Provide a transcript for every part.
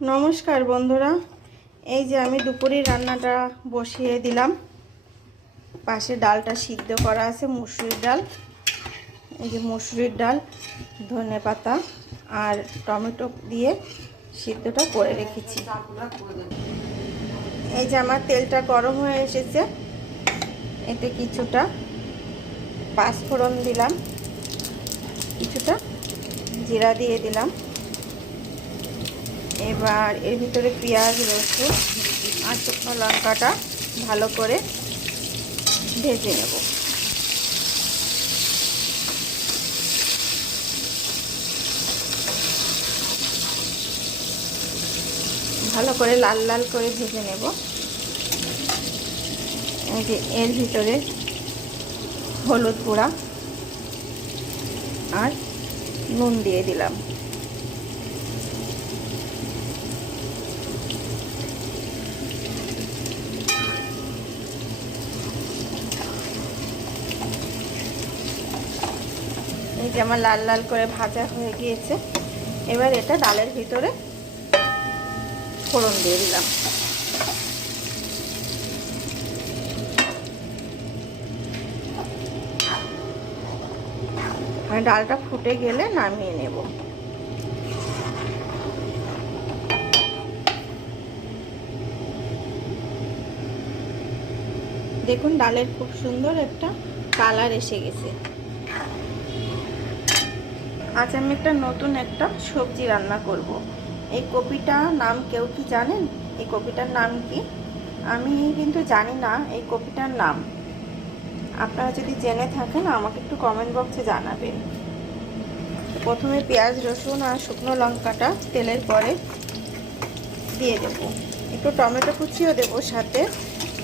নমস্কার বন্ধুরা, এই যে আমি দুপুরের রান্নাটা বসিয়ে দিলাম। পাশে ডালটা সিদ্ধ করা আছে, মুসুরির ডাল। এই যে মুসুরির ডাল, ধনেপাতা আর টমেটো দিয়ে সিদ্ধটা করে রেখেছি। এই যে আমার তেলটা গরম হয়ে এসেছে, এতে কিছুটা পাঁচফোড়ন দিলাম, কিছুটা জিরা দিয়ে দিলাম। এবার এর ভিতরে পেঁয়াজ, রসুন আর শুকনো লঙ্কাটা ভালো করে ভেজে নেব। ভালো করে লাল লাল করে ভেজে নেব। এই যে এর ভিতরে হলুদ গুঁড়া আর নুন দিয়ে দিলাম। এই যে আমার লাল লাল করে ভাজা হয়ে গিয়েছে। এবার এটা ডালের ভিতরে ফোড়ন দিয়ে দিলাম। ডালটা ফুটে গেলে নামিয়ে নেব। দেখুন ডালের খুব সুন্দর একটা কালার এসে গেছে। আজ আমি নতুন একটা সবজি রান্না করব। এই কপিটা নাম কেউ কি জানেন? এই কপিটার নাম কি? আমি কিন্তু জানি না এই কপিটার নাম। আপনারা যদি জেনে থাকেন আমাকে একটু কমেন্ট বক্সে জানাবেন। প্রথমে পেঁয়াজ, রসুন আর শুকনো লঙ্কাটা তেলের পরে দিয়ে দেব। একটু টমেটো কুচিও দেব, সাথে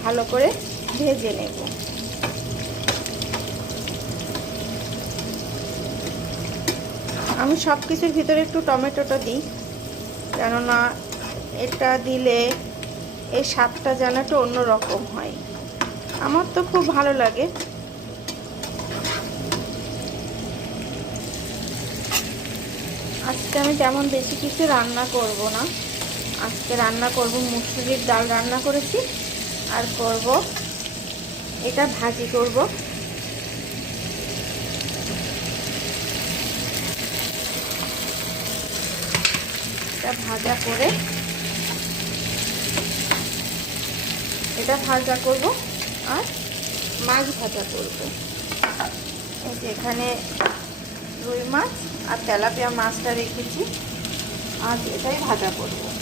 ভালো করে ভেজে নেব। আমি সব কিছুর ভিতরে একটু টমেটোটা দিই, কেননা এটা দিলে এই স্বাদটা যেন একটু অন্যরকম হয়। আমার তো খুব ভালো লাগে। আজকে আমি তেমন বেশি কিছু রান্না করব না। আজকে রান্না করব মুসুরির ডাল রান্না করেছি, আর করব এটা ভাজি করব। এটা ভাজা করে এটা ভাজা করব আর মাছ ভাজা করব। এই যে এখানে রুই মাছ আর তেলাপিয়া মাছটা রেখেছি, আজ এটাই ভাজা করব।